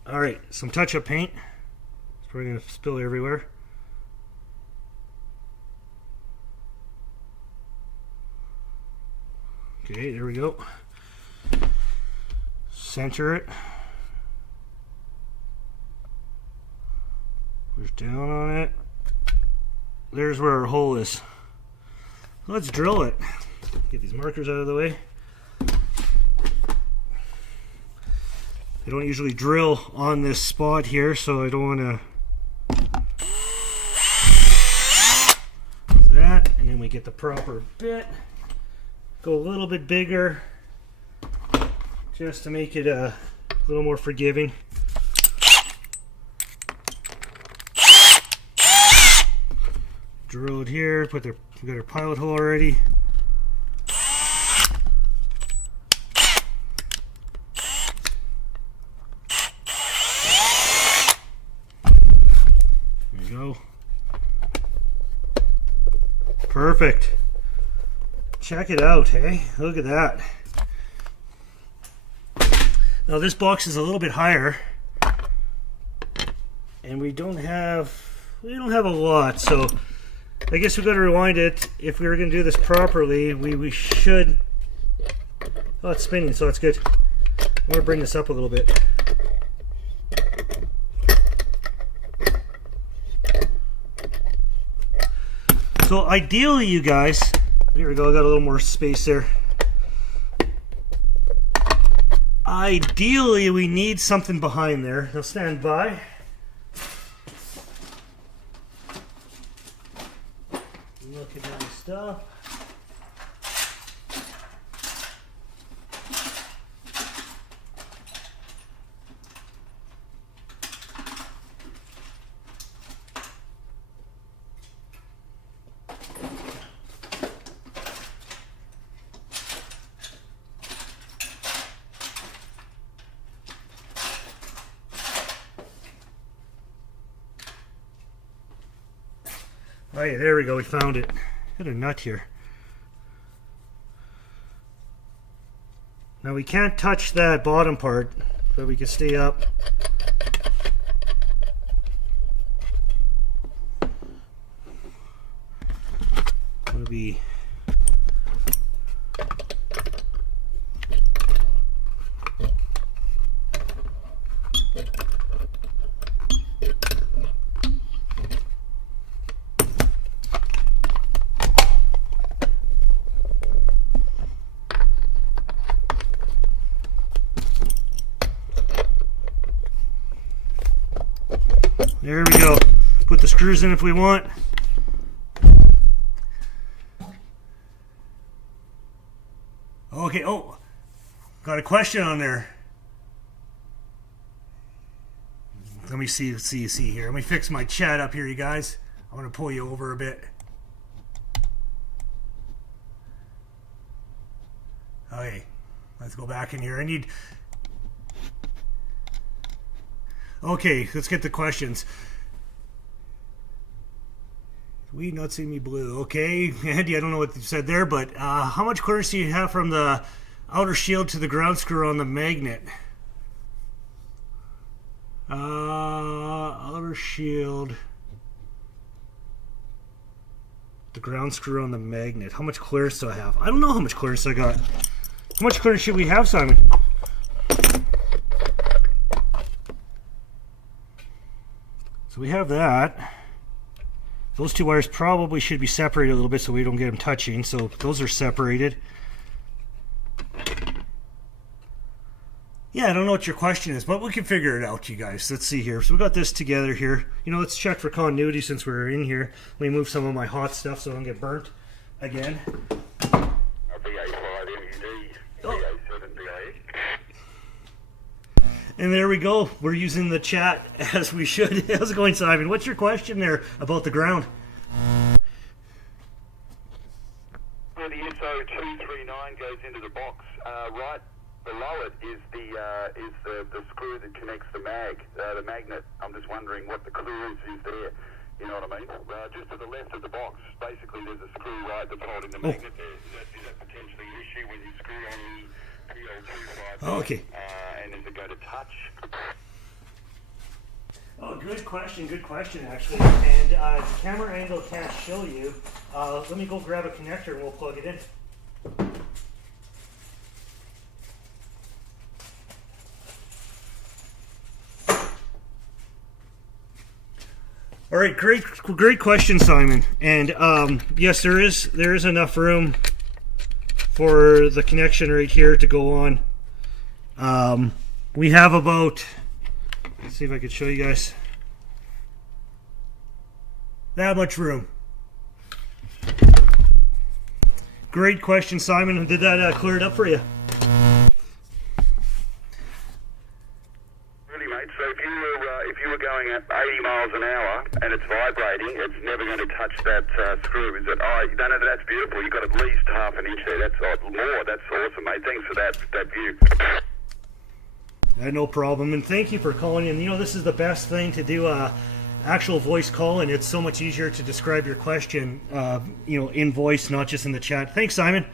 Alright, some touch-up paint. It's probably going to spill everywhere. Okay, there we go. Center it. Push down on it. There's where our hole is. Let's drill it. Get these markers out of the way. I don't usually drill on this spot here, so I don't want to. That, and then we get the proper bit. Go a little bit bigger, just to make it a little more forgiving. Drill it here. We got our pilot hole already. There you go. Perfect. Check it out, hey? Look at that. Now this box is a little bit higher, and we don't have a lot, so I guess we've got to rewind it. If we were going to do this properly, we should. Oh, it's spinning, so that's good. I'm going to bring this up a little bit. So ideally, you guys, here we go, I got a little more space there. Ideally, we need something behind there. Now stand by. Look at my stuff. Oh yeah, there we go, we found it. Got a nut here. Now we can't touch that bottom part, but we can stay up. It'll be there we go. Put the screws in if we want. Okay, oh, got a question on there. Let me see here. Let me fix my chat up here, you guys. I want to pull you over a bit. Okay, let's go back in here. I need... Okay, let's get the questions. We not see me blue. Okay, Andy, I don't know what you said there, but how much clearance do you have from the outer shield to the ground screw on the magnet? Outer shield, the ground screw on the magnet. How much clearance do I have? I don't know how much clearance I got. How much clearance should we have, Simon? So we have that. Those two wires probably should be separated a little bit so we don't get them touching. So those are separated. Yeah, I don't know what your question is, but we can figure it out, you guys. Let's see here. So we got this together here. You know, let's check for continuity since we're in here. Let me move some of my hot stuff so I don't get burnt again. And there we go. We're using the chat as we should. How's it going, Simon? What's your question there about the ground? Well, the SO239 goes into the box right below it is the screw that connects the magnet. I'm just wondering what the clearance is there. You know what I mean? Just to the left of the box, basically there's a screw right that's holding the magnet there. Is that potentially an issue when you screw on the PL25? Oh, okay. And is it going to touch? Oh, good question, actually. And the camera angle can't show you. Let me go grab a connector and we'll plug it in. All right, great question, Simon. And yes, there is enough room for the connection right here to go on. We have about, let's see if I can show you guys, that much room. Great question, Simon. Did that clear it up for you? Really, mate. So if you were going at 80 miles an hour and it's vibrating, it's never going to touch that screw, is it? Oh, no, that's beautiful. You've got at least half an inch there. That's more. That's awesome, mate. Thanks for that view. No problem, and thank you for calling in. You know, this is the best thing to do actual voice call, and it's so much easier to describe your question, in voice, not just in the chat. Thanks, Simon.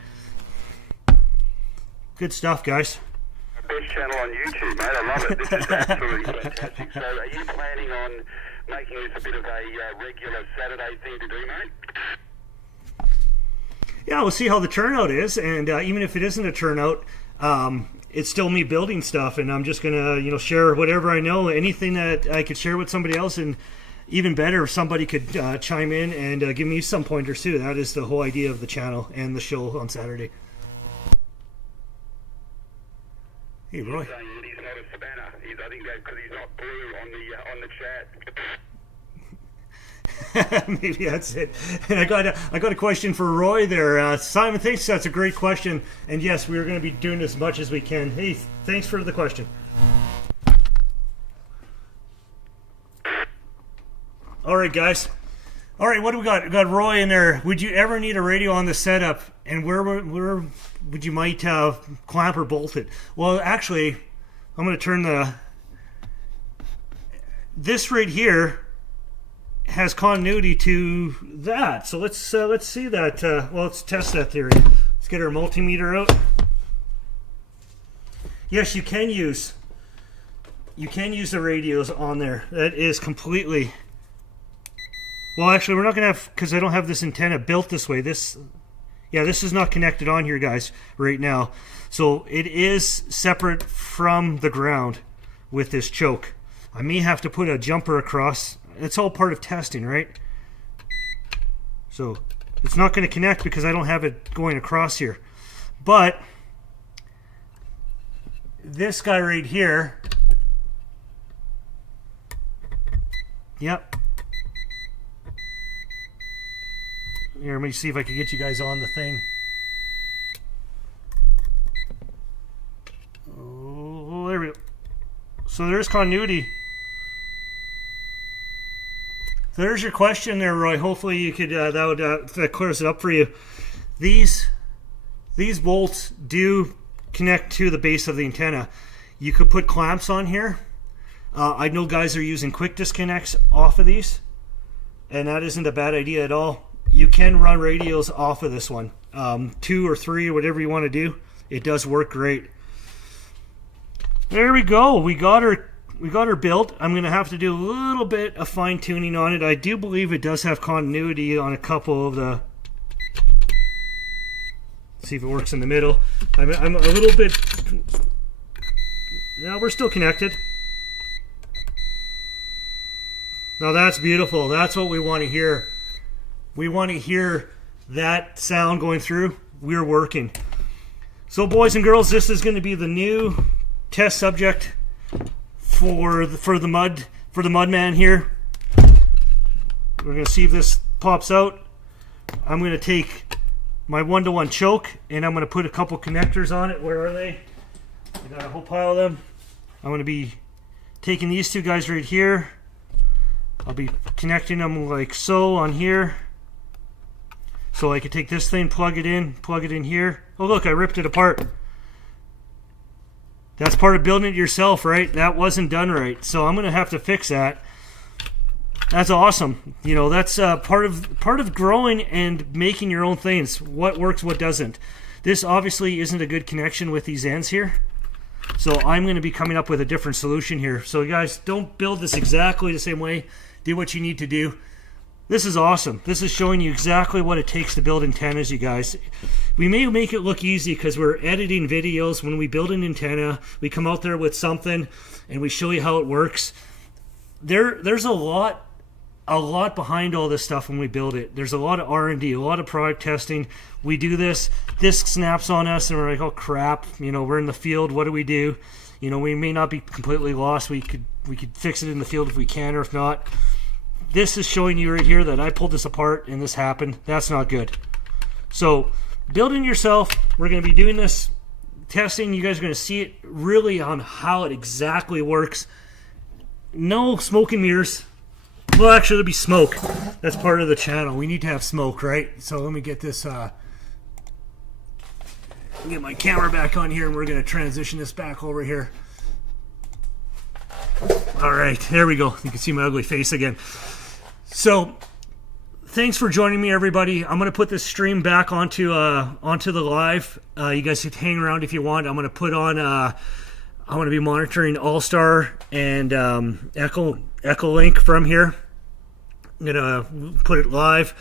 Good stuff, guys. Best channel on YouTube, mate. I love it. This is absolutely fantastic. So, are you planning on making this a bit of a regular Saturday thing to do, mate? Yeah, we'll see how the turnout is, and even if it isn't a turnout, it's still me building stuff, and I'm just gonna, share whatever I know, anything that I could share with somebody else, and even better, if somebody could chime in and give me some pointers too. That is the whole idea of the channel and the show on Saturday. Hey, Roy. He's saying that he's not a spanner. I think that because he's not blue on the chat. Maybe that's it. And I got a question for Roy there. Simon, thanks. That's a great question. And yes, we're going to be doing as much as we can. Hey, thanks for the question. All right, guys. All right, what do we got? We got Roy in there. Would you ever need a radio on the setup? And where would you might clamp or bolt it? Well, actually, I'm going to turn this right here has continuity to that. So let's see that. Let's test that theory. Let's get our multimeter out. Yes, you can use the radios on there. That is completely. Well, actually, we're not gonna have, because I don't have this antenna built this way. This is not connected on here, guys, right now. So it is separate from the ground with this choke. I may have to put a jumper across. It's all part of testing, right? So it's not going to connect because I don't have it going across here. But this guy right here, yep. Here, let me see if I can get you guys on the thing. Oh, there we go. So there's continuity. So there's your question there, Roy. Hopefully you could that clears it up for you. These bolts do connect to the base of the antenna. You could put clamps on here. I know guys are using quick disconnects off of these, and that isn't a bad idea at all. You can run radios off of this one, 2 or 3, whatever you want to do. It does work great. There we go. We got her built. I'm going to have to do a little bit of fine tuning on it. I do believe it does have continuity on a couple of the. Let's see if it works in the middle. I'm a little bit. No, we're still connected. Now that's beautiful. That's what we want to hear. We want to hear that sound going through. We're working. So, boys and girls, this is going to be the new test subject for the MUD man here. We're going to see if this pops out. I'm going to take my 1-to-1 choke and I'm going to put a couple connectors on it. Where are they? I got a whole pile of them. I'm going to be taking these two guys right here. I'll be connecting them like so on here. So I could take this thing, plug it in here. Oh look, I ripped it apart. That's part of building it yourself, right? That wasn't done right. So I'm going to have to fix that. That's awesome. You know, that's part of growing and making your own things. What works, what doesn't. This obviously isn't a good connection with these ends here. So I'm going to be coming up with a different solution here. So you guys, don't build this exactly the same way. Do what you need to do. This is awesome. This is showing you exactly what it takes to build antennas, you guys. We may make it look easy because we're editing videos. When we build an antenna, we come out there with something and we show you how it works. There's a lot behind all this stuff when we build it. There's a lot of R&D, a lot of product testing. We do this snaps on us and we're like, oh crap, you know, we're in the field, what do we do? You know, we may not be completely lost. We could fix it in the field if we can, or if not. This is showing you right here that I pulled this apart and this happened. That's not good. So building yourself, we're going to be doing this testing. You guys are going to see it really on how it exactly works. No smoke and mirrors. Well, actually, there'll be smoke. That's part of the channel. We need to have smoke, right? So let me get this, get my camera back on here, and we're going to transition this back over here. All right, there we go. You can see my ugly face again. So, thanks for joining me, everybody. I'm going to put this stream back onto the live. You guys can hang around if you want. I'm going to put on, I'm going to be monitoring All-Star and Echolink from here. I'm going to put it live.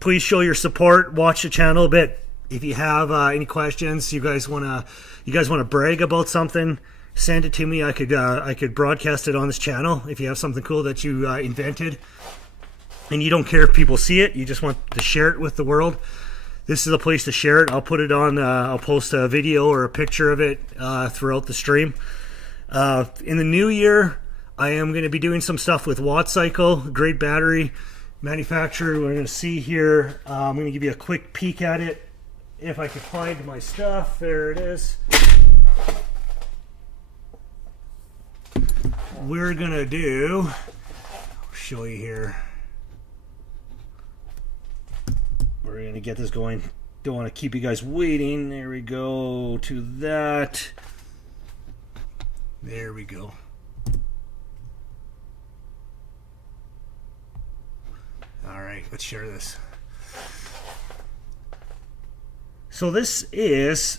Please show your support. Watch the channel a bit. If you have any questions, you guys want to brag about something, send it to me. I could broadcast it on this channel if you have something cool that you invented and you don't care if people see it, you just want to share it with the world. This is a place to share it. I'll put it on, I'll post a video or a picture of it throughout the stream. In the new year, I am going to be doing some stuff with Wattcycle, great battery manufacturer. We're going to see here. I'm going to give you a quick peek at it if I can find my stuff. There it is. We're going to do, I'll show you here. We're going to get this going. Don't want to keep you guys waiting. There we go to that. There we go. All right, let's share this. So this is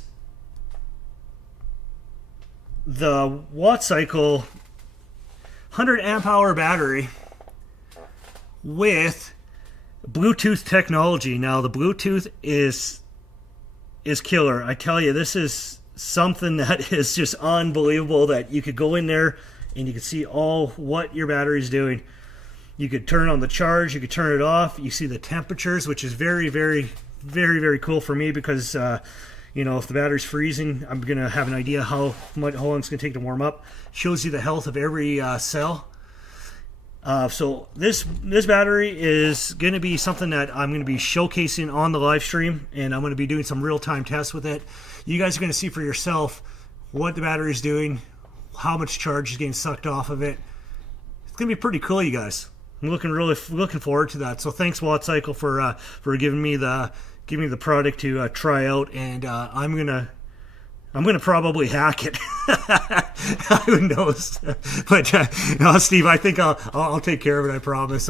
the Wattcycle 100 amp hour battery with Bluetooth technology. Now the Bluetooth is killer. I tell you, this is something that is just unbelievable, that you could go in there and you could see all what your battery is doing. You could turn on the charge, you could turn it off. You see the temperatures, which is very, very, very, very cool for me because you know, if the battery's freezing, I'm gonna have an idea how long it's gonna take to warm up. Shows you the health of every cell. So this battery is going to be something that I'm going to be showcasing on the live stream, and I'm going to be doing some real-time tests with it. You guys are going to see for yourself what the battery is doing, how much charge is getting sucked off of it. It's going to be pretty cool, you guys. I'm looking forward to that. So thanks, Wattcycle, for giving me the product to try out, and I'm gonna probably hack it. Who knows? But no, Steve, I think I'll take care of it. I promise.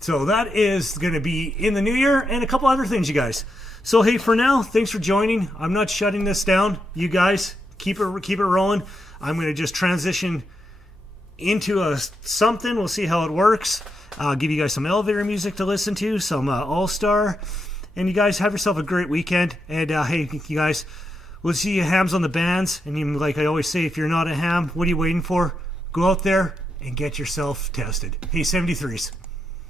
So that is going to be in the new year, and a couple other things, you guys. So hey, for now, thanks for joining. I'm not shutting this down. You guys keep it rolling. I'm going to just transition into something. We'll see how it works. I'll give you guys some elevator music to listen to, some All-Star. And you guys have yourself a great weekend. And hey, you guys, we'll see you hams on the bands. And you, like I always say, if you're not a ham, what are you waiting for? Go out there and get yourself tested. Hey, 73s.